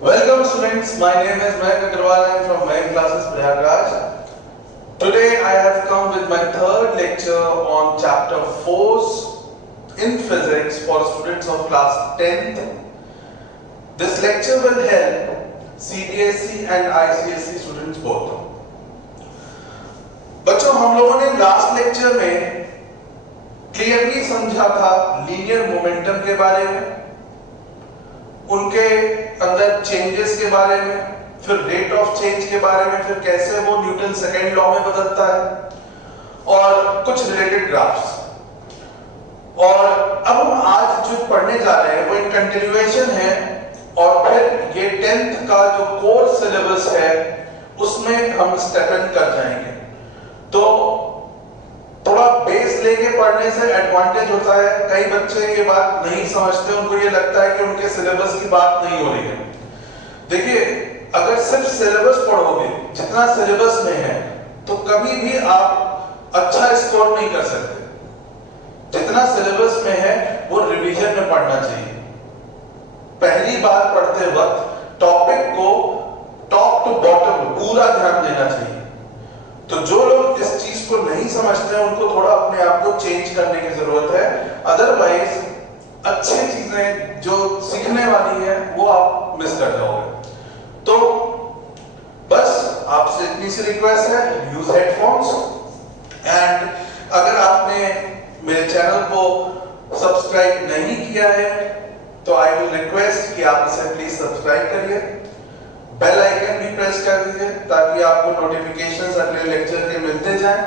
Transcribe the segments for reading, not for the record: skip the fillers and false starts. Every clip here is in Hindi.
Welcome students, my name is Mayank Agarwal. I am from Mayank Classes Prayagraj. Today I have come with my third lecture on chapter force in physics for students of class 10th. This lecture will help CBSE and ICSE students both. बच्चों, हम लोगों ने लास्ट लेक्चर में क्लियरली समझा था लीनियर मोमेंटम के बारे में, उनके अंदर चेंजेस के बारे में, फिर रेट ऑफ चेंज के बारे में, फिर कैसे वो न्यूटन सेकेंड लॉ में बदलता है और कुछ रिलेटेड ग्राफ्स। और अब हम आज जो पढ़ने जा रहे हैं वो एक कंटिन्यूएशन है और फिर ये 10th का जो कोर सिलेबस है उसमें हम स्टेप इन कर जाएंगे। तो थोड़ा बेस लेके पढ़ने से एडवांटेज होता है। कई बच्चे ये बात नहीं समझते, उनको ये लगता है कि उनके सिलेबस की बात नहीं हो रही है। देखिए, अगर सिर्फ सिलेबस पढ़ोगे जितना सिलेबस में है तो कभी भी आप अच्छा स्कोर नहीं कर सकते। जितना सिलेबस में है वो रिवीजन में पढ़ना चाहिए। पहली बार पढ़ते वक्त टॉपिक को टॉप टू बॉटम पूरा ध्यान देना चाहिए। तो जो लोग इस चीज को नहीं समझते हैं उनको थोड़ा अपने आप को चेंज करने की जरूरत है। अदरवाइज अच्छी चीजें जो सीखने वाली है वो आप मिस कर जाओगे। तो बस आपसे इतनी सी रिक्वेस्ट है, यूज हेडफोन्स। एंड अगर आपने मेरे चैनल को सब्सक्राइब नहीं किया है तो आई विल रिक्वेस्ट कि आप इसे प्लीज सब्सक्राइब करिए, बेल आइकन भी प्रेस कर दीजिए ताकि आपको नोटिफिकेशंस अगले लेक्चर के मिलते जाएं।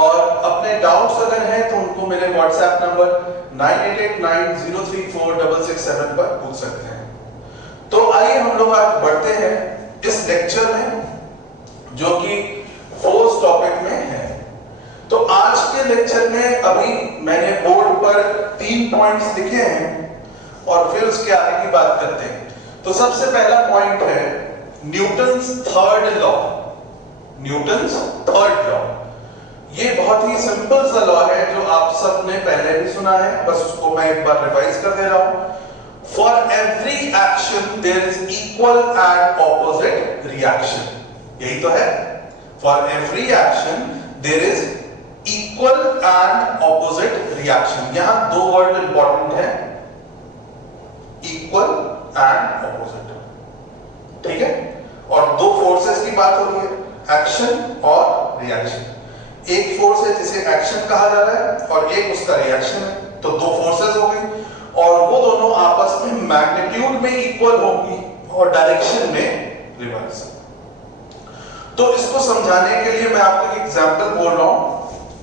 और अपने डाउट्स अगर हैं तो उनको मेरे व्हाट्सएप नंबर 9889034667 पर पूछ सकते हैं। तो आइए हम लोग आज बढ़ते हैं इस लेक्चर में जो कि फोर्स टॉपिक में है। तो आज के लेक्चर में अभी मैंने बोर्ड पर 3 पॉइंट्स लिखे हैं और फिर उसके आगे की बात करते हैं। तो सबसे पहला पॉइंट है Newton's third law. Newton's third law ये बहुत ही सिंपल सा लॉ है जो आप सब ने पहले भी सुना है, बस उसको मैं एक बार रिवाइज कर दे रहा हूं। For every action there is equal and opposite reaction. यही तो है, for every action there is equal and opposite reaction. यहां 2 वर्ड इंपॉर्टेंट है, इक्वल एंड ऑपोजिट, ठीक है। और 2 फोर्सेस की बात हो रही है, एक्शन और रिएक्शन। एक फोर्स है जिसे एक्शन कहा जा रहा है और एक उसका रिएक्शन है, तो 2 फोर्सेस हो गई और वो दोनों आपस में मैग्नीट्यूड में इक्वल होंगी और डायरेक्शन में रिवर्स। तो इसको समझाने के लिए मैं आपको एक एग्जांपल बोल रहा हूं,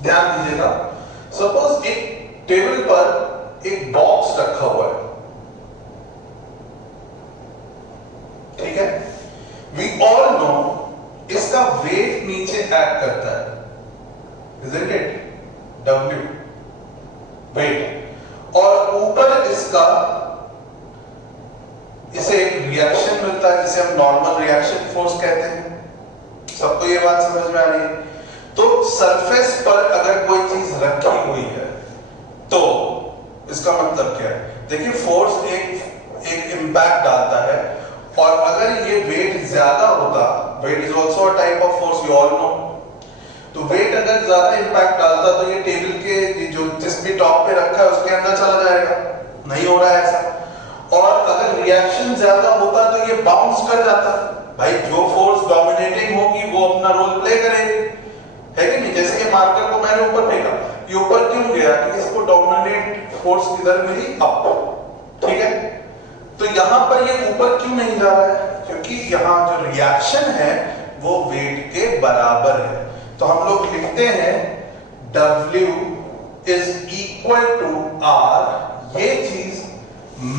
ध्यान दीजिएगा। सपोज एक टेबल पर एक बॉक्स रखा हुआ है, ठीक है। वी ऑल नो इसका वेट नीचे एक्ट करता है, isn't it? W वेट, और ऊपर इसका इसे एक रिएक्शन मिलता है जिसे हम नॉर्मल रिएक्शन फोर्स कहते हैं। सबको ये बात समझ में आ रही है? तो सरफेस पर अगर कोई चीज रखी हुई है तो इसका मतलब क्या है? देखिए, फोर्स एक इंपैक्ट डालता है और अगर ये वेट ज्यादा होता, weight is also a type of force, you all know. तो वेट अगर ज्यादा इंपैक्ट डालता तो ये टेबल के जो जिस भी टॉप पे रखा है उसके अंदर चला जाएगा, नहीं हो रहा है ऐसा। और अगर रिएक्शन ज्यादा होता तो ये बाउंस कर जाता। भाई, जो फोर्स डोमिनेटिंग होगी वो अपना रोल प्ले करेगी, है कि नहीं? जैसे कि मार्कर को मैंने ऊपर फेंका, ये ऊपर क्यों गया? कि इसको डोमिनेट फोर्स किधर मिली? अप, ठीक है। तो यहां पर ये ऊपर क्यों नहीं जा रहा है? क्योंकि यहां जो रिएक्शन है वो वेट के बराबर है। तो हम लोग लिखते हैं W is equal to R। ये चीज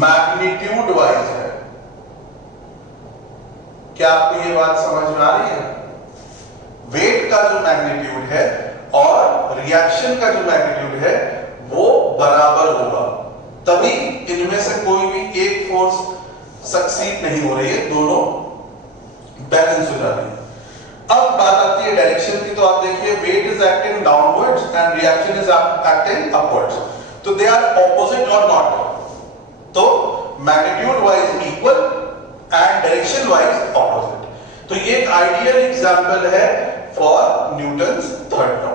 मैग्नीट्यूड वाइज है। क्या आपको ये बात समझ में आ रही है? वेट का जो मैग्नीट्यूड है और रिएक्शन का जो मैग्नीट्यूड है वो बराबर होगा, तभी इनमें से कोई भी एक फोर्स सक्सीड नहीं हो रही है, दोनों बैलेंस हो जा रही है। अब बात आती है डायरेक्शन की। तो आप देखिए, weight is acting downwards and reaction is acting upwards, तो दे आर ऑपोजिट और नॉट। तो magnitude wise equal and direction wise opposite. तो ये एक आइडियल एग्जांपल है फॉर न्यूटन्स थर्ड लॉ।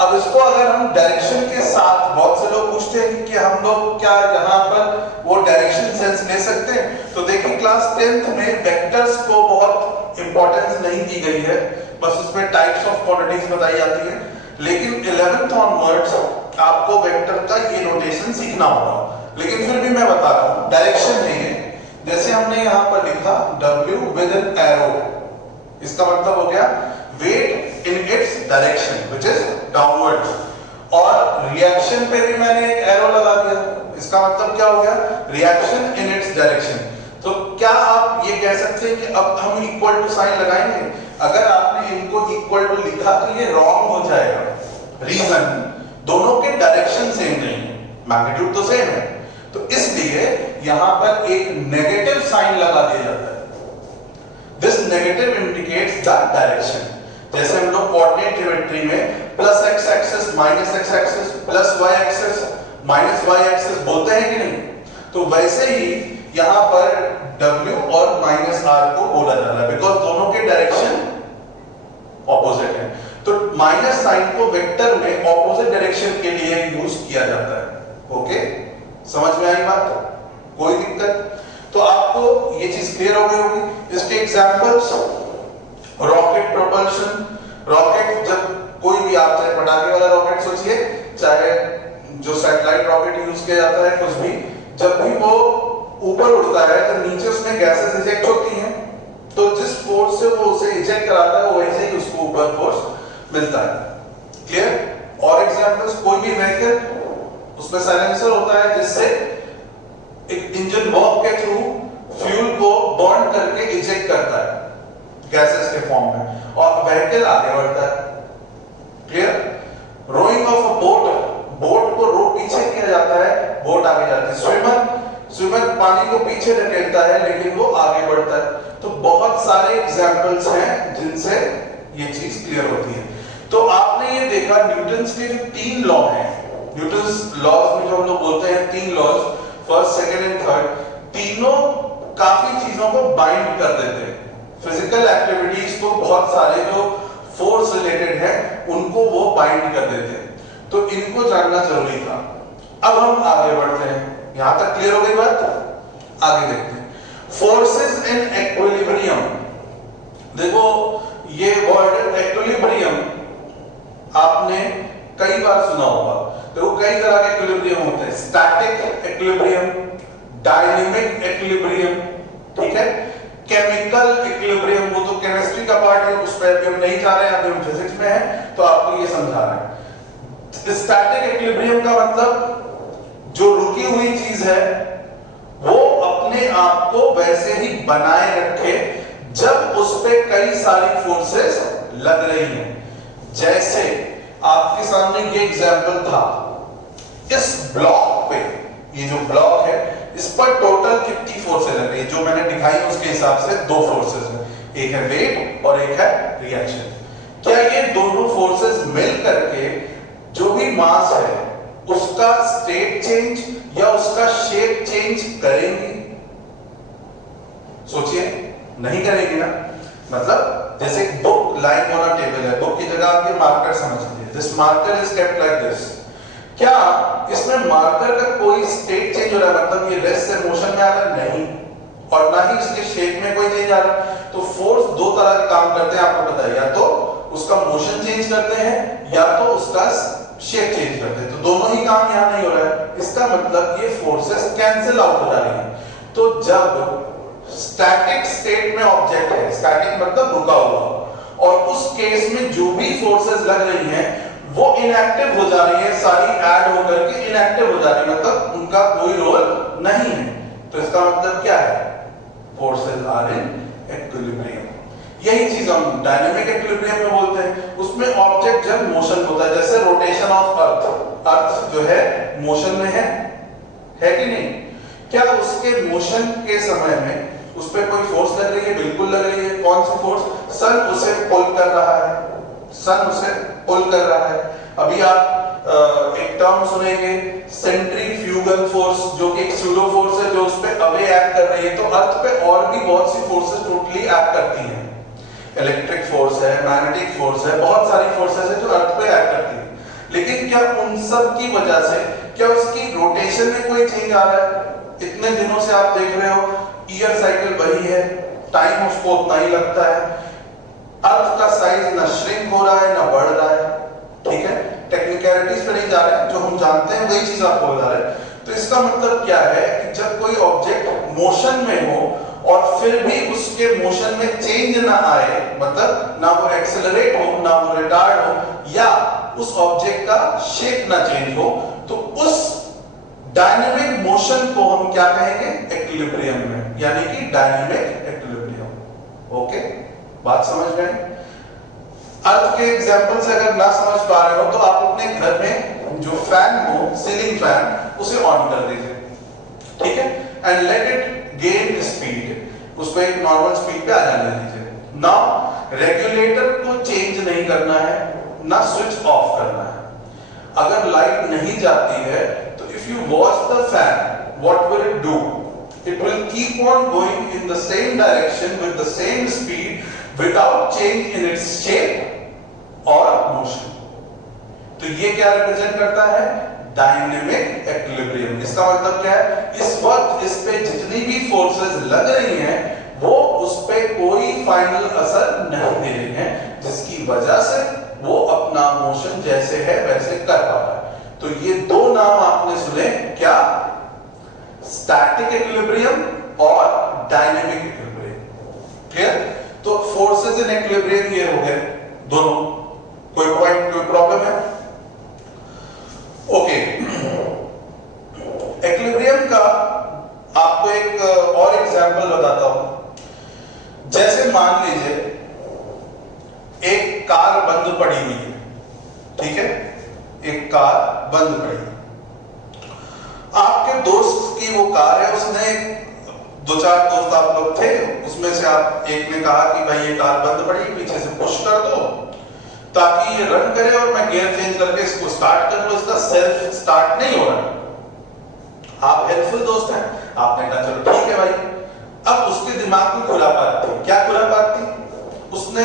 अब इसको अगर हम डायरेक्शन के साथ, बहुत से लोग पूछते हैं कि हम लोग क्या यहाँ पर वो डायरेक्शन सेंस ले सकते हैं, तो देखिए क्लास 10th में वेक्टर्स को बहुत इंपॉर्टेंस नहीं दी गई है, बस उसमें टाइप्स ऑफ क्वांटिटीज बताई जाती है। लेकिन 11th ऑनवर्ड्स आपको वेक्टर का ये नोटेशन सीखना होगा। लेकिन फिर भी मैं बता रहा हूँ, डायरेक्शन नहीं है। जैसे हमने यहाँ पर लिखा W विद एन एरो, इसका मतलब हो गया weight in its direction which is downwards, और रिएक्शन पे भी मैंने एक एरो लगा दिया, इसका मतलब क्या हो गया, रिएक्शन इन इट्स डायरेक्शन। तो क्या आप ये कह सकते हैं कि अब हम इक्वल टू साइन लगाएंगे? अगर आपने इनको इक्वल टू लिखा तो ये रॉन्ग हो जाएगा। रीजन, दोनों के डायरेक्शन सेम नहीं है, मैग्नीट्यूड तो सेम है, तो इसलिए यहां पर एक नेगेटिव साइन लगा दिया जाता है। This negative indicates the direction. जैसे हम लोग कोऑर्डिनेट ज्योमेट्री में plus X axis minus X axis plus Y axis minus Y axis बोलते हैं कि नहीं, तो वैसे ही यहां पर W और माइनस R को बोला जा रहा है, बिकॉज दोनों के डायरेक्शन ऑपोजिट है। तो माइनस साइन को वेक्टर में ऑपोजिट डायरेक्शन के लिए यूज किया जाता है। ओके, समझ में आई बात? कोई दिक्कत? तो आपको ये चीज क्लियर हो गई होगी। इसके एग्जांपल्स, रॉकेट प्रोपल्शन। रॉकेट, जब कोई भी आप चाहे पटाखे वाला रॉकेट सोचिए, चाहे जो सैटेलाइट रॉकेट यूज किया जाता है, कुछ भी, जब भी वो ऊपर उड़ता है तो नीचे उसमें गैसेस इजेक्ट होती हैं, तो जिस फोर्स से वो उसे इजेक्ट कराता है वो वैसे ही उसको ऊपर फोर्स मिलता है। क्लियर? और एग्जांपल्स, कोई भी व्हीकल, उसमें साइलेंसर होता है जिससे एक इंजन बॉम्ब के थ्रू फ्यूल को बर्न करके इजेक्ट करता है गैसेस के फॉर्म में, और व्हीकल आगे बढ़ता है। Clear? Rowing of a boat, boat को रो पीछे किया जाता है, बोट आगे जाती है। स्विमर पानी को पीछे ढकेलता है लेकिन वो आगे बढ़ता है। तो बहुत सारे एग्जांपल्स हैं जिनसे ये चीज क्लियर होती है। तो आपने ये देखा न्यूटन्स के जो 3 लॉ हैं, न्यूटन्स लॉज में जो हम लोग बोलते हैं 3 laws, first, second and third, तीनों काफी चीजों को बाइंड कर देते हैं। फिजिकल एक्टिविटीज को, बहुत सारे जो फोर्स रिलेटेड है उनको वो बाइंड कर देते हैं। तो इनको जानना जरूरी था। अब हम आगे बढ़ते हैं। यहां तक क्लियर हो गई बात? आगे देखते हैं। Forces in equilibrium. देखो ये वर्ड इक्विलिब्रियम आपने कई बार सुना होगा। देखो कई तरह के इक्विलिब्रियम होते हैं, स्टैटिक इक्विलिब्रियम, डायनेमिक इक्विलिब्रियम, ठीक है, केमिकल इक्विलिब्रियम, वो तो केमिस्ट्री का पार्ट है, उस पर अभी हम नहीं जा रहे हैं, अभी हम फिजिक्स में हैं, तो आपको ये समझा रहे हैं। स्टैटिक इक्विलिब्रियम का मतलब जो रुकी हुई चीज है वो अपने आप को वैसे ही बनाए रखे जब उस पे कई सारी फोर्सेस लग रही हैं। जैसे आपके सामने ये एग्जांपल था, इस ब्लॉक पे, ये जो ब्लॉक है इस पर टोटल कितनी फोर्सेस लग रही है, जो मैंने दिखाई उसके हिसाब से 2 फोर्सेस हैं, एक है वेट और एक है रिएक्शन। क्या ये दोनों फोर्सेस मिल करके जो भी मास है उसका स्टेट चेंज या उसका शेप चेंज करेंगी? सोचिए, नहीं करेगी ना। मतलब जैसे book line on a table है, बुक की जगह आप ये मार्कर समझ लीजिए, this marker is kept like this. क्या इसमें मार्कर का कोई स्टेट चेंज हो रहा है? मतलब ये रेस्ट से मोशन में आ रहा है? नहीं, और ना ही इसके शेप में कोई चेंज आ रहा है। तो फोर्स 2 तरह के काम करते हैं, आपको पता है, या तो उसका मोशन चेंज करते हैं या तो उसका शेप चेंज करते हैं। तो दोनों ही काम यहां नहीं हो रहा है। इसका मतलब ये फोर्सेस कैंसिल आउट हो जा रही हैं। तो जब स्टैटिक स्टेट में ऑब्जेक्ट है, स्टैटिक मतलब रुका हुआ, और उस केस में जो भी फोर्सेस लग रही हैं वो इनएक्टिव हो जा रही है, सारी ऐड होकर के इनएक्टिव हो जा रही है, मतलब उनका कोई रोल नहीं है। तो इसका मतलब क्या है? Forces are in equilibrium. यही चीज हम डायनेमिक इक्विलिब्रियम में बोलते हैं। उसमें ऑब्जेक्ट जब मोशन होता है, जैसे रोटेशन ऑफ अर्थ, अर्थ जो है मोशन में है कि नहीं? क्या उसके मोशन के समय में उस पर कोई फोर्स लग रही है? बिल्कुल लग रही है। कौन सी फोर्स? सन उसे पुल कर रहा है, सन उसे पुल कर रहा है। अभी आप एक टर्म सुनेंगे सेंट्रीफ्यूगल फोर्स, जो कि एक स्यूडो फोर्स है जो उस पे अवे एक्ट कर रही है। तो अर्थ पे और भी बहुत सी फोर्सेस टोटली एक्ट करती हैं। इलेक्ट्रिक फोर्स है, मैग्नेटिक फोर्स है, बहुत सारी फोर्सेस है जो अर्थ पे एक्ट करती है। लेकिन क्या उन सब की वजह से क्या उसकी रोटेशन में कोई चेंज आ रहा है? इतने दिनों से आप देख रहे हो ईयर साइकिल वही है, टाइम उसको उतना ही लगता है, अर्थ का साइज ना श्रिंक हो रहा है ना बढ़ रहा है। ठीक है, टेक्निकलिटीज पे नहीं जा रहे हैं, जो हम जानते हैं वही चीज आपको बता रहे हैं। तो इसका मतलब क्या है कि जब कोई ऑब्जेक्ट मोशन में हो और फिर भी उसके मोशन में चेंज ना आए, मतलब ना वो एक्सेलरेट हो ना वो रिटार्ड हो या उस ऑब्जेक्ट का शेप ना चेंज हो, तो उस डायनेमिक मोशन को हम क्या कहेंगे? इक्विलिब्रियम में, यानी कि डायनेमिक इक्विलिब्रियम। ओके, बात समझ गए? अर्थ के एग्जांपल से अगर ना समझ पा रहे हो तो आप अपने घर में जो फैन हो, सीलिंग फैन, उसे ऑन कर दीजिए, ठीक है, and let it gain speed, उसको एक नॉर्मल स्पीड पे आ जाने दीजिए। नाउ रेगुलेटर को चेंज नहीं करना है, ना स्विच ऑफ करना है। अगर लाइट नहीं जाती है तो if you watch the fan, what will it do? It will keep on going in the same direction with the same speed without change in its shape or motion. तो ये क्या रिप्रेजेंट करता है? Dynamic equilibrium. इसका मतलब क्या है? इस वक्त इस पे जितनी भी फोर्सेस लग रही हैं वो उस पे कोई फाइनल असर नहीं दे रही हैं, जिसकी वजह से वो अपना मोशन जैसे है वैसे कर पा रहा है। तो ये दो नाम आपने सुने, क्या? स्टैटिक इक्विलिब्रियम और डायनेमिक इक्विलिब्रियम। क्लियर? तो फोर्सेस इन इक्विलिब्रियम ये हो गए दोनों। कोई पॉइंट, कोई प्रॉब्लम है? ओके, इक्विलिब्रियम का आपको एक और एग्जांपल बताता हूं। जैसे मान लीजिए एक कार बंद पड़ी हुई है, ठीक है, एक कार बंद पड़ी है। आपके दोस्त की वो कार है, उसने दो चार दोस्त आप लोग थे, उसमें से आप एक ने कहा कि भाई ये कार बंद पड़ी, पीछे से पुश कर दो ताकि ये रन करे और मैं गियर चेंज करके इसको स्टार्ट कर लूं। इसका सेल्फ स्टार्ट नहीं हो रहा। आप हेल्पफुल दोस्त हैं, आपने कहा चलो ठीक है भाई। अब उसके दिमाग में खुरापात थी। क्या खुरापात थी? उसने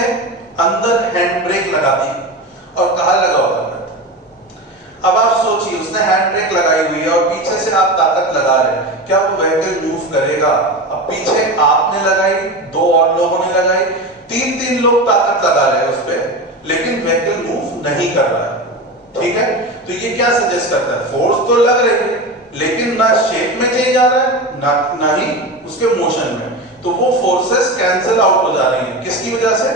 अंदर हैंड ब्रेक लगा दी और कहा लगाओ करना। अब आप सोचिए, उसने हैंड ब्रेक लगाई हुई है और पीछे से आप ताकत लगा रहे हैं, क्या वो व्हीकल मूव करेगा? अब पीछे आपने लगाई, दो और लोगों ने लगाई, तीन लोग ताकत लगा रहे हैं उस पे, लेकिन व्हीकल मूव नहीं कर रहा है। ठीक है, तो ये क्या सजेस्ट करता है? फोर्स तो लग रही है लेकिन ना शेप में चेंज आ रहा है ना ही उसके मोशन में। तो वो फोर्सेस कैंसिल आउट हो जा रही है। किसकी वजह से?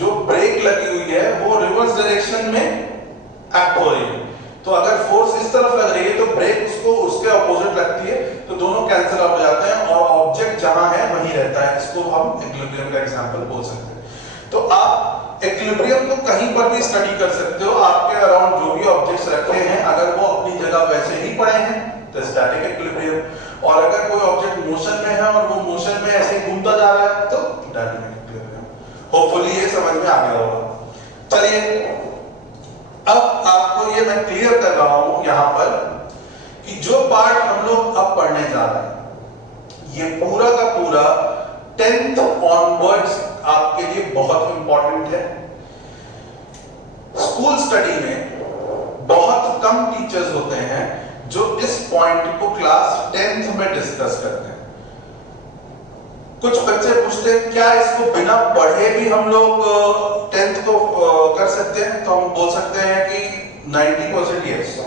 जो ब्रेक लगी हुई है वो रिवर्स डायरेक्शन में एक्ट हो रही है। तो अगर फोर्स इस तरफ लग रही है तो ब्रेक उसको उसके अपोजिट लगती है, तो दोनों कैंसिल आउट हो जाते हैं और ऑब्जेक्ट जहां है वहीं रहता है। इसको हम इक्विलिब्रियम का एग्जांपल बोल सकते हैं। तो आप इक्विलिब्रियम को कहीं पर भी स्टडी कर सकते हो। आपके अराउंड जो भी ऑब्जेक्ट्स रखे हैं, अगर वो अपनी जगह वैसे ही पड़े हैं तो स्टैटिक इक्विलिब्रियम, और अगर कोई ऑब्जेक्ट मोशन में है और वो मोशन में ऐसे घूमता जा रहा है तो डायनेमिक इक्विलिब्रियम। होपफुली ये समझ में आ गया होगा। चलिए, अब आपको ये मैं क्लियर कर रहा हूं यहां पर कि जो पार्ट हम लोग अब पढ़ने जा रहे हैं ये पूरा का पूरा 10th ऑनवर्ड्स आपके लिए बहुत इंपॉर्टेंट है। स्कूल स्टडी में बहुत कम टीचर्स होते हैं जो इस पॉइंट को क्लास 10th में डिस्कस करते हैं। कुछ बच्चे पूछते हैं क्या इसको बिना पढ़े भी हम लोग 10th को कर सकते हैं? तो हम बोल सकते हैं कि 90% यस।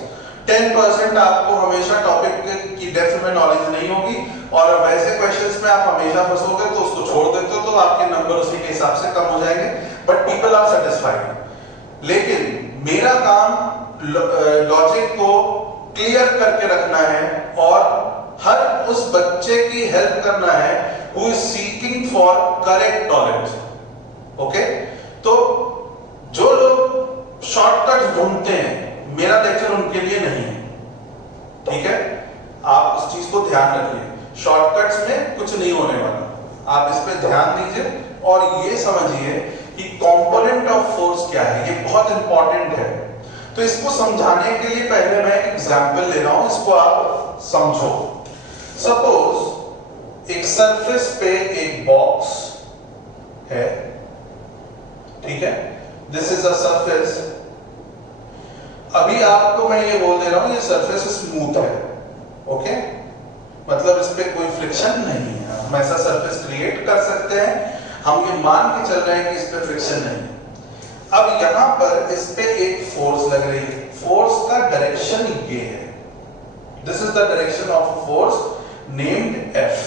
10% आपको हमेशा टॉपिक की डेप्थ में नॉलेज नहीं होगी और वैसे क्वेश्चंस में आप हमेशा फंसोगे तो उसको छोड़ देते हो तो आपके नंबर उसी के हिसाब से कम हो जाएंगे, बट पीपल आर सेटिस्फाइड। लेकिन मेरा काम लॉजिक को क्लियर करके रखना है और हर उस बच्चे की हेल्प करना है who is seeking for correct knowledge. Okay, तो जो लोग शॉर्टकट ढूंढते हैं मेरा लेक्चर उनके लिए नहीं है। ठीक है, आप उस चीज को ध्यान रखिए। शॉर्टकट्स में कुछ नहीं होने वाला, आप इस पे ध्यान दीजिए और ये समझिए कि कंपोनेंट ऑफ फोर्स क्या है। ये बहुत इंपॉर्टेंट है। तो इसको समझाने के लिए पहले मैं एक एग्जांपल ले रहा हूं, इसको आप समझो। सपोज एक सरफेस पे एक बॉक्स है, ठीक है, दिस इज अ सरफेस। अभी आपको मैं ये बोल दे रहा हूं ये सरफेस स्मूथ है, ओके, मतलब इस पे कोई फ्रिक्शन नहीं है। हम ऐसा सरफेस क्रिएट कर सकते हैं, हम ये मान के चल रहे हैं कि इस पे फ्रिक्शन नहीं है। अब यहां पर इस पे एक फोर्स लग रही है, फोर्स का डायरेक्शन ये है, this is the direction of a force named F।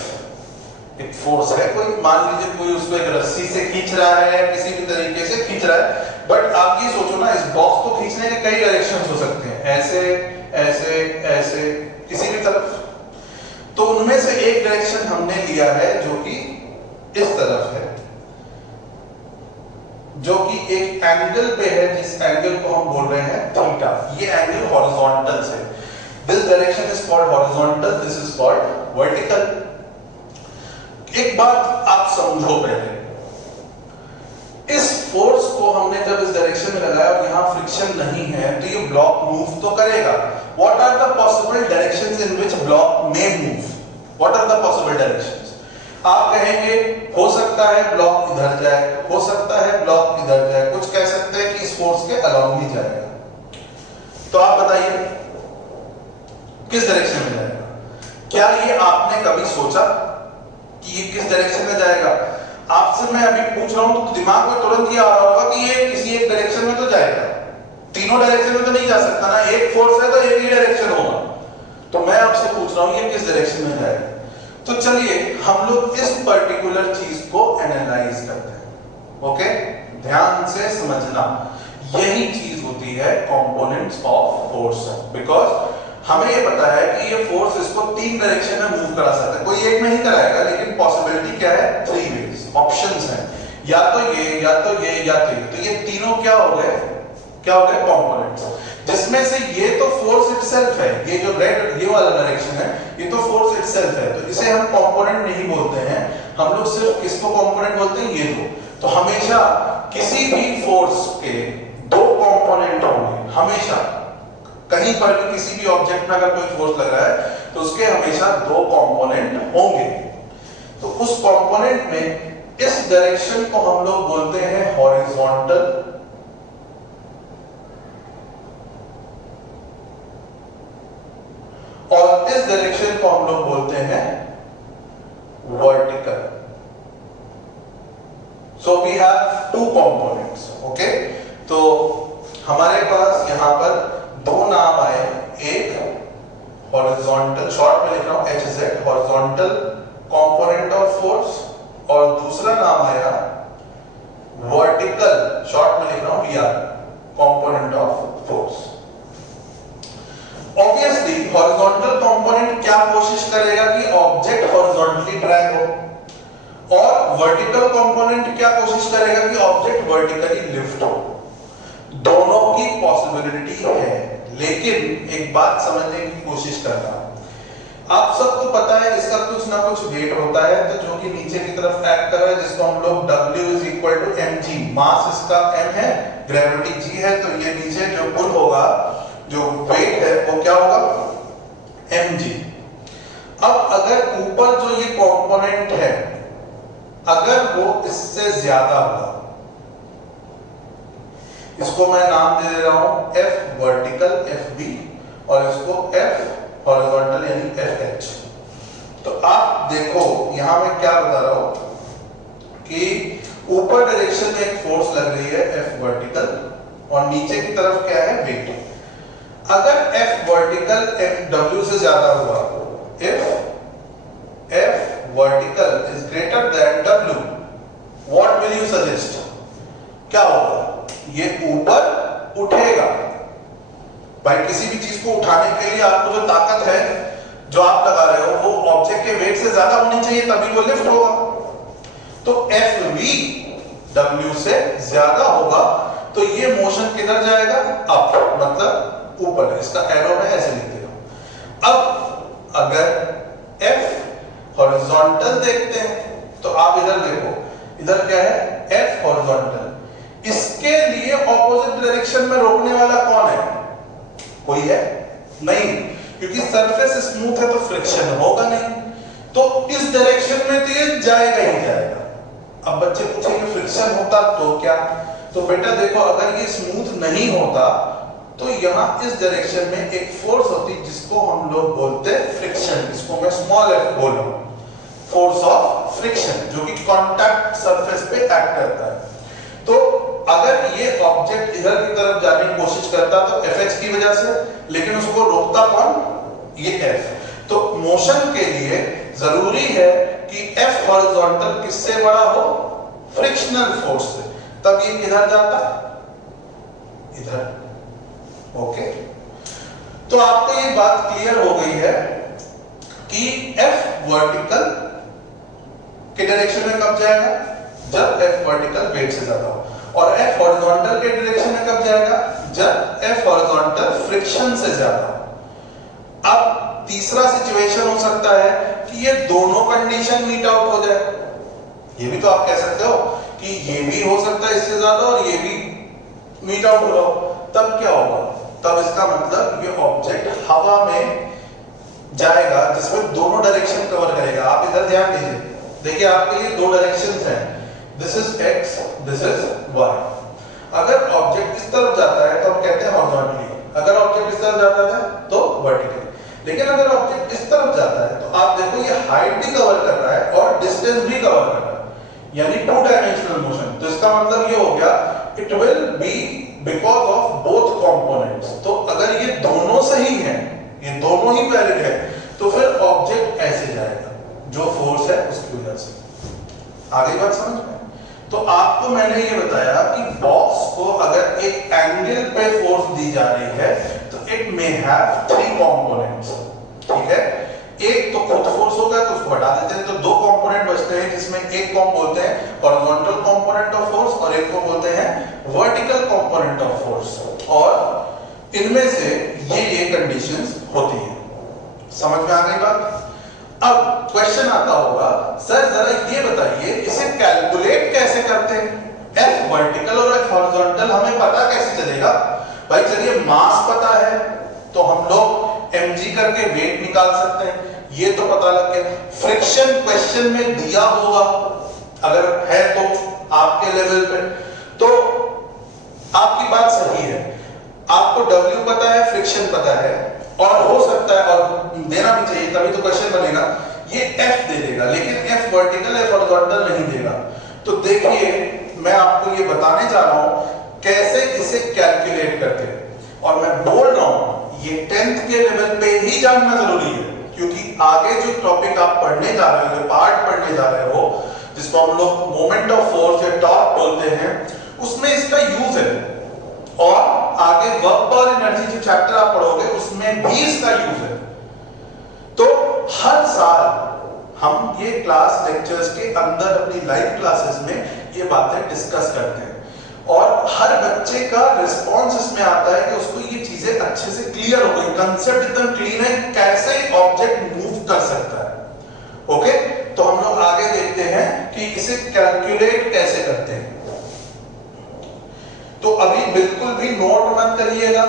एक फोर्स है, कोई मान लीजिए कोई उसको एक रस्सी से खींच रहा है या किसी भी तरीके से खींच रहा है, बट आप ये सोचो ना, इस बॉक्स को खींचने के कई डायरेक्शंस हो सकते हैं, ऐसे ऐसे ऐसे, किसी भी तरफ। तो उनमें से एक डायरेक्शन हमने लिया है जो कि इस तरफ है, जो कि एक एंगल पे है, जिस एंगल को हम बोल रहे हैं थीटा। ये एंगल हॉरिजॉन्टल से, this direction is called horizontal, this is called vertical. एक बात आप समझो पहले, इस फोर्स को हमने जब इस डायरेक्शन में लगाया और यहां फ्रिक्शन नहीं है, तो ये ब्लॉक मूव तो करेगा। What are the possible directions in which block may move? What are the possible directions? आप कहेंगे हो सकता है ब्लॉक इधर जाए, हो सकता है ब्लॉक इधर जाए, कुछ कह सकते हैं कि इस फोर्स के अलोंग ही जाएगा। तो आप बताइए किस डायरेक्शन में जाएगा? क्या ये आपने कभी सोचा कि ये किस डायरेक्शन में जाएगा? आपसे मैं अभी पूछ रहा हूं तो दिमाग में तुरंत ये आ रहा होगा कि ये किसी एक डायरेक्शन में तो जाएगा, तीनों डायरेक्शन में तो नहीं जा सकता ना, एक फोर्स है तो एक ही डायरेक्शन होगा। तो मैं आपसे पूछ रहा हूं ये किस डायरेक्शन में जाएगा। तो चलिए हम लोग इस पर्टिकुलर चीज को एनालाइज करते हैं, ओके, ध्यान से समझना। यही चीज होती है कंपोनेंट्स ऑफ फोर्स, बिकॉज हमें ये पता है कि ये फोर्स इसको तीन डायरेक्शन में मूव करा सकता है, कोई एक में ही कराएगा, लेकिन पॉसिबिलिटी क्या है? थ्री वेज, ऑप्शंस हैं, या तो ये या तो ये या तो ये। तो ये तीनों क्या हो गए? क्या हो गए? कंपोनेंट्स, जिसमें से ये तो फोर्स इटसेल्फ है, ये जो रेड ये वाला डायरेक्शन है ये तो फोर्स इटसेल्फ है, तो इसे हम कंपोनेंट नहीं बोलते हैं, हम लोग सिर्फ किसको कंपोनेंट बोलते हैं? ये दो। तो हमेशा किसी भी फोर्स के दो कंपोनेंट होंगे, हमेशा कहीं पर भी किसी भी ऑब्जेक्ट में अगर कोई फोर्स लग रहा है तो उसके हमेशा दो कंपोनेंट होंगे। तो उस कंपोनेंट में इस डायरेक्शन को हम लोग बोलते हैं हॉरिजॉन्टल, और इस डायरेक्शन को हम लोग बोलते हैं vertical. So we have two components, okay. तो हमारे पास यहां पर दो नाम आए, एक हॉरिजॉन्टल, शॉर्ट में लिख रहा हूं HZ, horizontal component of force, और दूसरा नाम आया वर्टिकल, शॉर्ट में लिख रहा हूं VR, component of force. Obviously horizontal component क्या कोशिश करेगा कि ऑब्जेक्ट हॉरिजॉन्टली ड्रैग हो, और वर्टिकल कंपोनेंट क्या कोशिश करेगा कि ऑब्जेक्ट वर्टिकली लिफ्ट हो। दोनों की पॉसिबिलिटी है, लेकिन एक बात समझने की कोशिश करना, आप सबको पता है इसका कुछ ना कुछ वेट होता है, तो जो कि नीचे की तरफ एक्ट कर रहा है, जिसको हम लोग W = mg, मास इसका m है, ग्रेविटी g है, तो ये नीचे जो पुल होगा, जो वेट है वो क्या होगा? mg। अब अगर ऊपर जो ये कंपोनेंट है अगर वो इससे ज्यादा होगा, इसको मैं नाम दे रहा हूं F वर्टिकल FB, और इसको F हॉरिजॉन्टल यानी FH। तो आप देखो यहां मैं क्या बता रहा हूं कि ऊपर डायरेक्शन में एक फोर्स लग रही है F वर्टिकल, और नीचे की तरफ क्या है? वेट। अगर F वर्टिकल W से ज्यादा हुआ, if F vertical is greater than W, what will you suggest? क्या होगा? ये ऊपर उठेगा। भाई किसी भी चीज को उठाने के लिए आपको जो ताकत है जो आप लगा रहे हो वो ऑब्जेक्ट के वेट से ज्यादा होनी चाहिए, तभी वो लिफ्ट होगा। तो FV W से ज्यादा होगा, तो ये मोशन किधर जाएगा? अप, मतलब ऊपर। इसका एरो है, ऐसे लिख दे रहा हूं। अब अगर F हॉरिजॉन्टल देखते हैं तो आप इधर देखो, इधर क्या है? F horizontal. इसके लिए ऑपोजिट डायरेक्शन में रोकने वाला कौन है? कोई है नहीं, क्योंकि सरफेस स्मूथ है तो फ्रिक्शन होगा नहीं, तो इस डायरेक्शन में तो ये जाएगा ही जाएगा। अब बच्चे पूछेंगे फ्रिक्शन होता तो क्या? तो बेटा देखो, अगर ये स्मूथ नहीं होता तो यहाँ इस डायरेक्शन में एक फोर्स होती जिसको हम लोग बोलते हैं फ्रिक्शन, इसको मैं स्मॉल एफ बोल रहा हूं, फोर्स ऑफ फ्रिक्शन, जो कि कांटेक्ट सरफेस पे एक्ट करता है। तो अगर ये ऑब्जेक्ट इधर की तरफ जाने की कोशिश करता तो एफएच की वजह से, लेकिन उसको रोकता कौन? ये एफ। तो मोशन के लिए जरूरी है कि एफ हॉरिजॉन्टल किससे बड़ा हो? फ्रिक्शनल फोर्स से, तब ये किधर जाता? इधर। ओके, तो आपको ये बात क्लियर हो गई है कि एफ वर्टिकल के डायरेक्शन में कब जाएगा? जब एफ वर्टिकल वेट से ज्यादा हो, और एफ हॉरिजॉन्टल के डायरेक्शन में कब जाएगा? जब एफ हॉरिजॉन्टल फ्रिक्शन से ज्यादा हो। अब तीसरा सिचुएशन हो सकता है कि ये दोनों कंडीशन मीट आउट हो जाए। ये भी तो आप कह सकते हो कि ये भी हो सकता है इससे ज्यादा और ये भी मीट आउट हो रहा हो, तब क्या होगा? तब इसका मतलब ये ऑब्जेक्ट हवा में जाएगा जिसमें दोनों डायरेक्शन कवर करेगा। आप इधर ध्यान दीजिए, देखिए आपके लिए दो डायरेक्शंस हैं, this is X, this is Y. अगर ऑब्जेक्ट इस तरफ जाता है तो हम कहते हैं हॉरिजॉन्टली, अगर ऑब्जेक्ट इस तरफ जाता है तो वर्टिकली। लेकिन अगर ऑब्जेक्ट इस तरफ जाता है तो आप देखो ये हाइट भी कवर कर रहा है और डिस्टेंस भी कवर कर रहा है, यानी टू डायमेंशनल मोशन। तो इसका मतलब ये हो गया it will be because of both components. तो अगर ये दोनों सही हैं, ये दोनों ही वैलिड है, तो फिर ऑब्जेक्ट ऐसे जाएगा जो फोर्स है उसकी वजह से। आगे बात समझ में? तो आपको मैंने ये बताया कि बॉक्स को अगर एक एंगल पे फोर्स दी जा रही है तो it may have three components, ठीक है? एक तो खुद फोर्स होगा तो उसको हटा देते हैं, तो दो कंपोनेंट बचते हैं, जिसमें एक को बोलते हैं हॉरिजॉन्टल कंपोनेंट ऑफ फोर्स और एक को बोलते हैं वर्टिकल कंपोनेंट ऑफ फोर्स, और इनमें से ये कंडीशंस होती हैं। समझ में आ गई बात? अब क्वेश्चन आता होगा, सर जरा ये बताइए इसे कैलकुलेट कैसे करते हैं? एफ वर्टिकल और एफ हॉरिजॉन्टल हमें पता कैसे चलेगा? भाई चलिए, मास पता है तो हम लोग mg करके वेट निकाल सकते हैं, ये तो पता लग गया। फ्रिक्शन क्वेश्चन में दिया होगा, अगर है तो आपके लेवल पे, तो आपकी बात सही है, आपको W पता है, फ्रिक्शन पता है, और हो सकता है, और देना भी चाहिए तभी तो क्वेश्चन बनेगा, ये F दे देगा, लेकिन F वर्टिकल F हॉरिजॉन्टल नहीं देगा। तो देखिए मैं आपको ये बताने जा रहा हूं कैसे इसे कैलकुलेट करते हैं, और मैं बोल रहा हूं ये 10th के लेवल पे ही जानना जरूरी है, क्योंकि आगे जो टॉपिक आप पढ़ने जा रहे हो, पार्ट पढ़ने जा रहे हो, जिसको हम लोग मोमेंट ऑफ फोर्स या टॉर्क बोलते हैं, उसमें इसका यूज है, और आगे वर्क और एनर्जी जो चैप्टर आप पढ़ोगे उसमें भी इसका यूज है। तो हर साल हम ये क्लास लेक्चर्स के अंदर अपनी लाइव क्लासेस में ये बातें डिस्कस करते हैं, और हर बच्चे का रिस्पॉन्स इसमें आता है कि उसको ये चीजें अच्छे से क्लियर हो गई, कंसेप्ट एकदम क्लीन है, कैसे ऑब्जेक्ट मूव कर सकता है। ओके, तो हम लोग आगे देखते हैं कि इसे कैलकुलेट कैसे करते हैं। तो अभी बिल्कुल भी नोट मत करिएगा,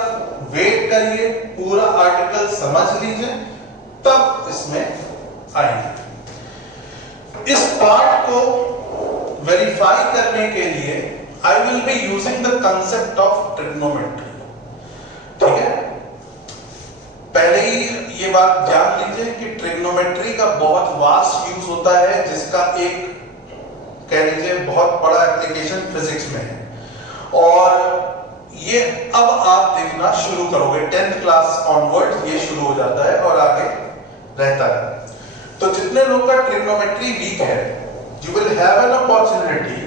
वेट करिए, पूरा आर्टिकल समझ लीजिए, तब इसमें आएंगे। इस पार्ट को वेरीफाई करने के लिए I will be using the concept of trigonometry, ठीक है? पहले ही ये बात जान लीजिए कि ट्रिग्नोमेट्री का बहुत वास्ट यूज होता है, जिसका एक कह लीजिए बहुत बड़ा एप्लीकेशन फिजिक्स में है, और ये अब आप देखना शुरू करोगे 10th क्लास ऑनवर्ड, ये शुरू हो जाता है और आगे रहता है। तो जितने लोग का ट्रिग्नोमेट्री वीक है, you will have an opportunity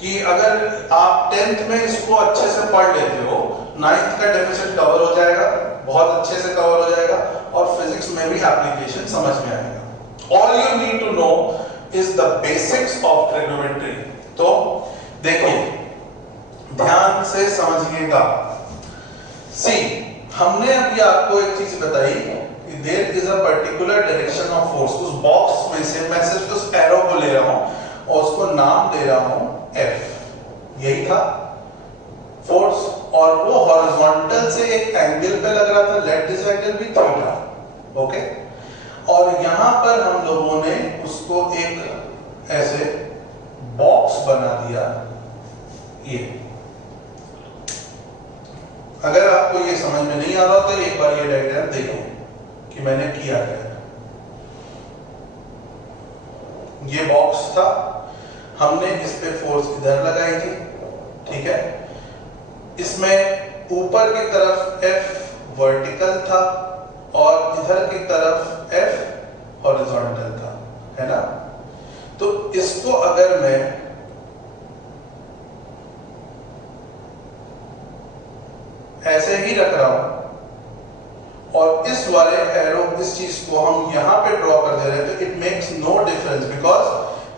कि अगर आप 10th में इसको अच्छे से पढ़ लेते हो, 9th का डेफिसिट कवर हो जाएगा, बहुत अच्छे से कवर हो जाएगा, और फिजिक्स में भी एप्लीकेशन समझ में आएगा। All you need to know is the basics of trigonometry. तो देखिए, ध्यान से समझिएगा। सी, हमने अभी आपको एक चीज बताई कि there is a particular direction of force. उस बॉक्स में से मैं सिर्फ उस एरो को ले रहा हूं और उसको नाम दे रहा हूं F, यही था फोर्स। और वो हॉरिजॉन्टल से एक एंगल पे लग रहा था, लेट दिस एंगल भी थीटा, ओके। और यहां पर हम लोगों ने उसको एक ऐसे बॉक्स बना दिया ये। अगर आपको ये समझ में नहीं आ रहा तो एक बार ये डायग्राम देखो कि मैंने किया क्या। ये बॉक्स था, हमने इस पे फोर्स इधर लगाई थी, ठीक है। इसमें ऊपर की तरफ F वर्टिकल था और इधर की तरफ F हॉरिजॉन्टल था, है ना। तो इसको अगर मैं ऐसे ही रख रहा हूं और इस वाले एरो, इस चीज को हम यहां पे ड्रॉ कर दे रहे हैं, तो it makes no difference because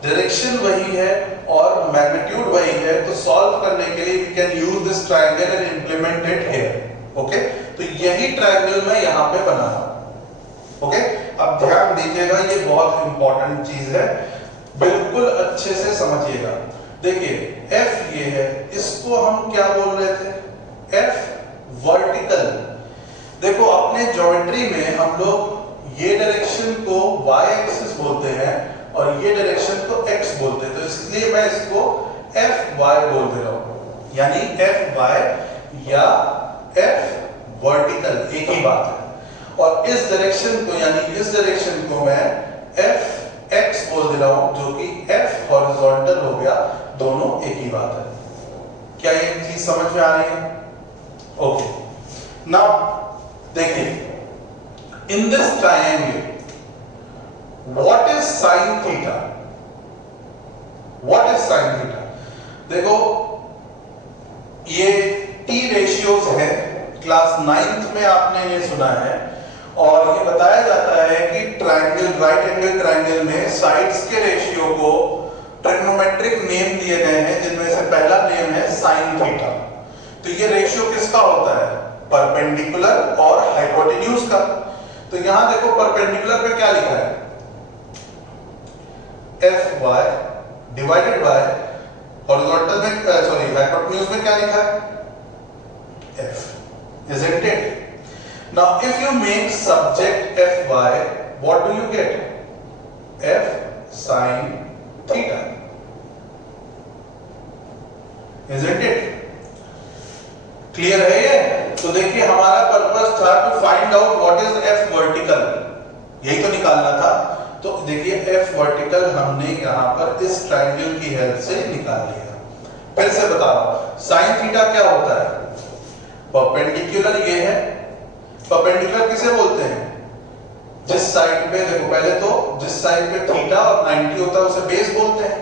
direction वही है और मैग्नीट्यूड वही है। तो सॉल्व करने के लिए we can use this triangle and implement it here, okay. तो यही ट्रायंगल मैं यहां पे बना रहा हूं, ओके। अब ध्यान दीजिएगा, ये बहुत इंपॉर्टेंट चीज है, बिल्कुल अच्छे से समझिएगा। देखिए F ये है, इसको हम क्या बोल रहे थे, F वर्टिकल। देखो अपने ज्योमेट्री में हम लोग ये डायरेक्शन को y एक्सिस बोलते हैं और ये डायरेक्शन को x बोलते हैं, तो इसलिए मैं इसको Fy बोल दे रहा हूं, यानी Fy या F वर्टिकल एक ही बात है। और इस डायरेक्शन को, यानी इस डायरेक्शन को मैं Fx बोल दे रहा हूं, जो कि F हॉरिजॉन्टल हो गया, दोनों एक ही बात है। क्या ये चीज समझ में आ रही है? ओके, नाउ देखिए, in this triangle what is sine theta? What is sine theta? देखो ये T रेशियोज है, क्लास 9th में आपने ये सुना है, और ये बताया जाता है कि ट्रायंगल, राइट एंगल ट्रायंगल में साइड्स के रेशियो को ट्रिग्नोमेट्रिक नेम दिए गए हैं, जिनमें से पहला नेम है साइन थीटा। तो ये रेशियो किसका होता है? परपेंडिकुलर और हाइपोटेन्यूज का। तो यहां देखो परपेंडिकुलर पे क्या लिखा है, Fy डिवाइडेड बाय, हॉरिजॉन्टल में सॉरी हाइपोटेन्यूज में क्या लिखा है, F, isn't it? Now if you make subject Fy, what do you get? F sin theta, isn't it? Clear है ये? तो देखिए हमारा पर्पस था to find out what is F vertical, यही तो निकालना था। तो देखिए F वर्टिकल हमने यहां पर इस ट्रायंगल की हेल्प से निकाल लिया। फिर से बता रहा हूं, साइन थीटा क्या होता है? परपेंडिकुलर ये है, परपेंडिकुलर किसे बोलते हैं? जिस साइड पे, देखो पहले तो जिस साइड पे थीटा और 90 होता है उसे बेस बोलते हैं,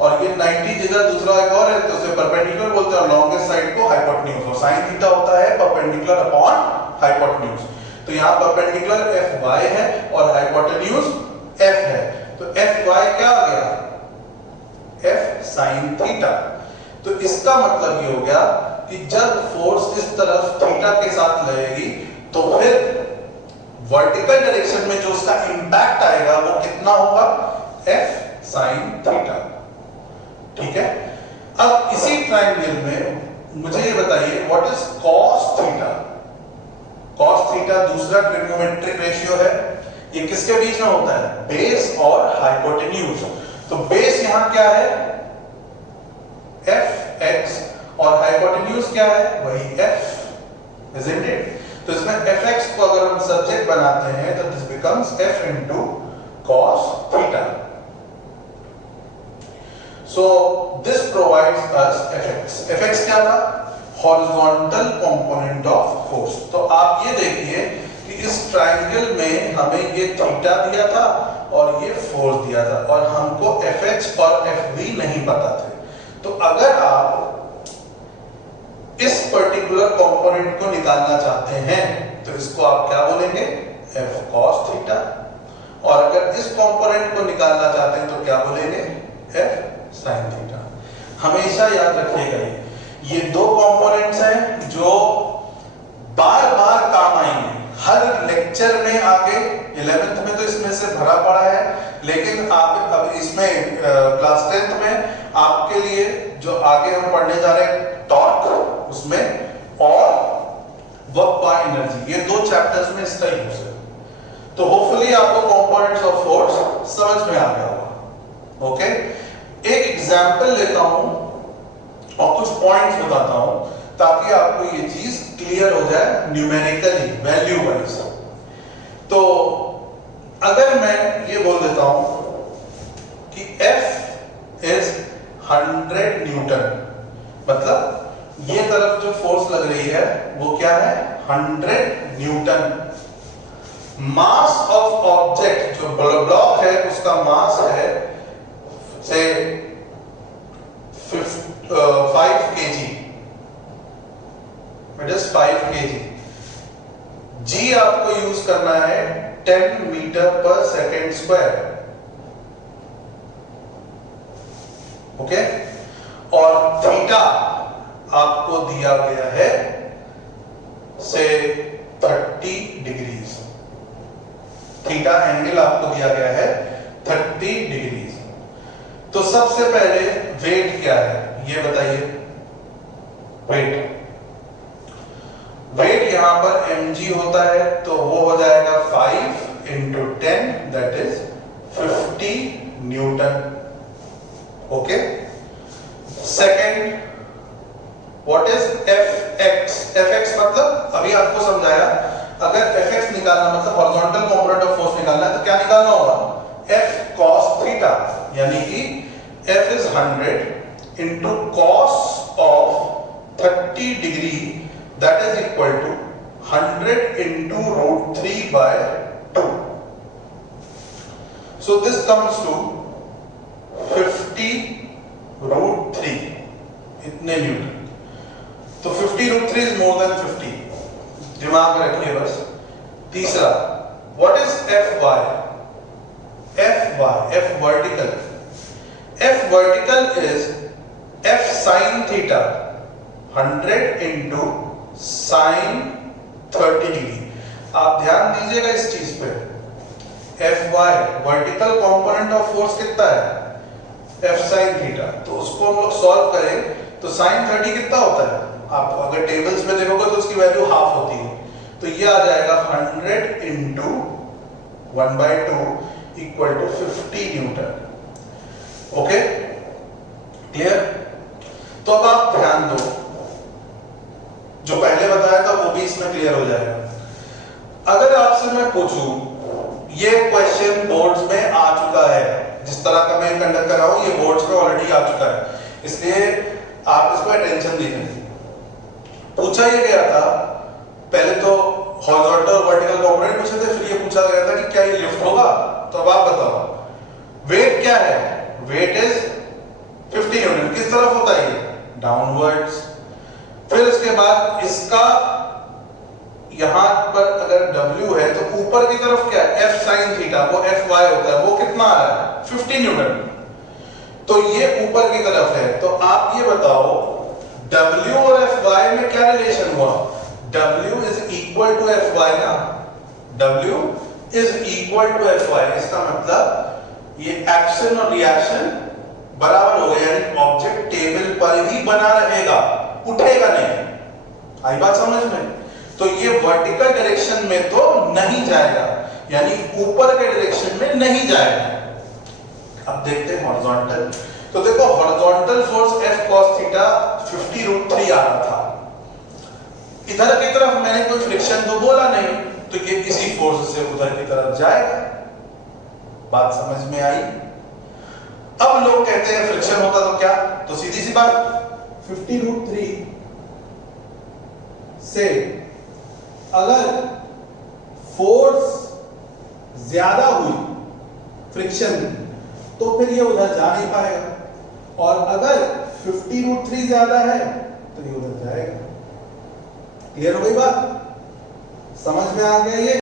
और ये 90 जिधर दूसरा एक और है तो उसे परपेंडिकुलर बोलते हैं, और लॉन्गेस्ट साइड को हाइपोटेन्यूज। और साइन थीटा होता है परपेंडिकुलर अपॉन हाइपोटेन्यूज। तो यहां परपेंडिकुलर Fy है और हाइपोटेन्यूज F है, तो Fy क्या आ गया? F sin theta. तो इसका मतलब ये हो गया कि जब फोर्स इस तरफ थीटा के साथ लगेगी तो फिर वर्टिकल डायरेक्शन में जो उसका इंपैक्ट आएगा वो कितना होगा? F sin थीटा, ठीक है। अब इसी ट्रायंगल में मुझे ये बताइए what is cos theta? cos theta दूसरा ट्रिग्नोमेट्रिक रेशियो है, ये किसके बीच में होता है? बेस और हाइपोटेन्यूज। तो बेस यहां क्या है? Fx, और हाइपोटेन्यूज क्या है? वही F, isn't it? तो इसमें Fx को अगर हम सब्जेक्ट बनाते हैं तो this becomes F into cos theta. So this provides us Fx. Fx क्या था? Horizontal component of force. तो आप ये देखिए कि इस ट्रायंगल में हमें ये थीटा दिया था और ये फोर्स दिया था, और हमको Fh और Fv नहीं पता थे। तो अगर आप इस पर्टिकुलर कंपोनेंट को निकालना चाहते हैं तो इसको आप क्या बोलेंगे? F cos theta. और अगर इस कंपोनेंट को निकालना चाहते हैं तो क्या बोलेंगे? F sin theta. हमेशा याद रखिएगा ये दो कंपोनेंट्स हैं जो बार बार काम आएंगे हर लेक्चर में। आगे 11th में तो इसमें से भरा पड़ा है, लेकिन आप अब इसमें क्लास 10th में आपके लिए जो आगे हम पढ़ने जा रहे हैं टॉर्क, उसमें वर्क बाय एनर्जी, ये दो चैप्टर्स में इसका यूज है। तो होपफुली आपको कंपोनेंट्स ऑफ फोर्स समझ में आ गया होगा। ओके, एक एग्जांपल लेता हूं और कुछ पॉइंट्स बताता हूं ताकि आपको ये चीज क्लियर हो जाए न्यूमेरिकली, वैल्यू वाइज। तो अगर मैं ये बोल देता हूं कि F इज 100 न्यूटन, मतलब ये तरफ जो फोर्स लग रही है वो क्या है, 100 न्यूटन। मास ऑफ ऑब्जेक्ट, जो ब्लॉक है उसका मास है से 5 kg, it is 5 kg। G आपको यूज करना है 10 मीटर पर सेकेंड स्क्वायर। ओके, और थीटा आपको दिया गया है से 30 डिग्रीज। थीटा एंगल आपको दिया गया है 30 डिग्रीज। तो सबसे पहले वेट क्या है ये बताइए। वेट यहां पर mg होता है, तो वो हो जाएगा 5 into 10 that is 50 newton. Okay, second, what is Fx? Fx मतलब अभी आपको समझाया, अगर Fx निकालना मतलब हॉरिजॉन्टल कंपोनेंट ऑफ फोर्स निकालना है तो क्या निकालना होगा, F cos थीटा, यानी कि F is 100 into cos of 30 degree, that is equal to 100 into root 3 by 2. So this comes to 50 root 3 इतने न्यूटन। तो 50 root 3 is more than 50, दिमाग में रखिए बस। तीसरा, what is Fy? F vertical. F vertical is F sin theta 100 into sin 30 degree. आप ध्यान दीजिएगा इस चीज पे। Fy vertical component of force कितना है, F sin थीटा। तो उसको हम लोग सॉल्व करें तो sin 30 कितना होता है, आप अगर टेबल्स में देखोगे तो उसकी वैल्यू हाफ होती है। तो ये आ जाएगा 100 into 1/2 equal to 50 newton. Okay, clear? तो अब आप ध्यान दो, जो पहले बताया था वो भी इसमें क्लियर हो जाएगा। अगर आपसे मैं पूछूं, ये क्वेश्चन बोर्ड्स में आ चुका है, जिस तरह का मैं कंडक्ट कर रहा हूं ये बोर्ड्स में ऑलरेडी आ चुका है, इसलिए आप इसको अटेंशन दीजिए। पूछा ये गया था, पहले तो हॉरिजॉन्टल और वर्टिकल कंपोनेंट पूछे थे, फिर ये पूछा गया था कि क्या ये लिफ्ट होगा। तो अब आप बताओ वेट क्या है, वेट इज 50 न्यूटन। किस तरफ होता है ये, डाउनवर्ड्स। फिर उसके बाद इसका यहां पर अगर W है तो ऊपर की तरफ क्या है, F sin थीटा, वो Fy होता है, वो कितना आ रहा है 50 न्यूटन। तो ये ऊपर की तरफ है। तो आप ये बताओ W और Fy में क्या रिलेशन हुआ, W is equal to Fy ना, W is equal to Fy। इसका मतलब ये एक्शन और रिएक्शन बराबर हो गया, यानी ऑब्जेक्ट टेबल पर ही बना रहेगा, उठेगा नहीं। आई बात समझ में? तो ये वर्टिकल डायरेक्शन में तो नहीं जाएगा, यानी ऊपर के डायरेक्शन में नहीं जाएगा। अब देखते हैं हॉरिजॉन्टल। तो देखो horizontal force F cos theta 50 root 3 आ रहा था, इधर की तरफ मैंने कोई फ्रिक्शन तो बोला नहीं, तो ये इसी फोर्स से उधर की तरफ जाएगा। बात समझ में आई? अब लोग कहते हैं फ्रिक्शन होता तो क्या, तो सीधी सी बात 50 रूट 3 से अगर फोर्स ज्यादा हुई फ्रिक्शन तो फिर ये उधर जा नहीं पाएगा, और अगर 50 रूट 3 ज्यादा है तो ये उधर जाएगा। क्लियर हो गई बात? समझ में आ गया ये?